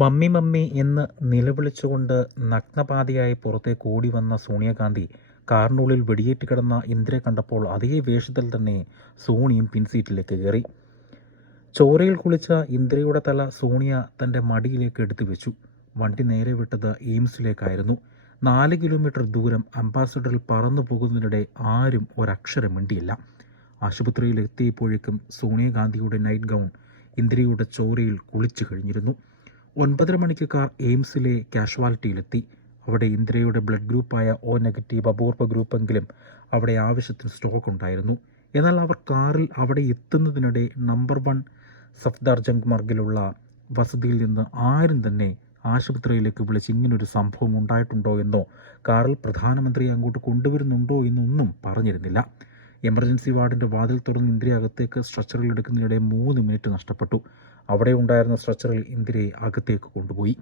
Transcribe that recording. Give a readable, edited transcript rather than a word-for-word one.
Mummy mummy എന്ന് നിലവിളിച്ചുകൊണ്ട് നഗ്നപാതിയായി പുറത്തേക്ക് ഓടി വന്ന സോണിയാഗാന്ധി കാറിനുള്ളിൽ വെടിയേറ്റ് കിടന്ന ഇന്ദിരയെ കണ്ടപ്പോൾ അതേ വേഷത്തിൽ തന്നെ സോണിയും പിൻസീറ്റിലേക്ക് കയറി. ചോരയിൽ കുളിച്ച ഇന്ദിരയുടെ തല സോണിയ തൻ്റെ മടിയിലേക്ക് എടുത്തു വെച്ചു. വണ്ടി നേരെ വിട്ടത് എയിംസിലേക്കായിരുന്നു. 4 കിലോമീറ്റർ ദൂരം അംബാസഡറിൽ പറന്നു പോകുന്നതിനിടെ ആരും ഒരക്ഷരം മിണ്ടിയില്ല. ആശുപത്രിയിൽ എത്തിയപ്പോഴേക്കും സോണിയാഗാന്ധിയുടെ നൈറ്റ് ഗൗൺ ഇന്ദിരയുടെ ചോരയിൽ കുളിച്ചു കഴിഞ്ഞിരുന്നു. 9:30 മണിക്ക് കാർ എയിംസിലെ കാഷ്വാലിറ്റിയിലെത്തി. അവിടെ ഇന്ദിരയുടെ ബ്ലഡ് ഗ്രൂപ്പായ O- അപൂർവ ഗ്രൂപ്പെങ്കിലും അവിടെ ആവശ്യത്തിന് സ്റ്റോക്ക് ഉണ്ടായിരുന്നു. എന്നാൽ അവർ കാറിൽ അവിടെ എത്തുന്നതിനിടെ നമ്പർ 1 സഫ്ദർജംഗ് മർഗിലുള്ള വസതിയിൽ നിന്ന് ആരും തന്നെ ആശുപത്രിയിലേക്ക് വിളിച്ച് ഇങ്ങനൊരു സംഭവം ഉണ്ടായിട്ടുണ്ടോ എന്നോ കാറിൽ പ്രധാനമന്ത്രിയെ അങ്ങോട്ട് കൊണ്ടുവരുന്നുണ്ടോ എന്നൊന്നും പറഞ്ഞിരുന്നില്ല. എമർജൻസി വാർഡിൻ്റെ വാതിൽ തുറന്ന് ഇന്ദിരയെ അകത്തേക്ക് സ്ട്രെച്ചറിൽ എടുക്കുന്നതിനിടെ 3 മിനിറ്റ് നഷ്ടപ്പെട്ടു. അവിടെ ഉണ്ടായിരുന്ന സ്ട്രെച്ചറിൽ ഇന്ദിരയെ അകത്തേക്ക് കൊണ്ടുപോയി.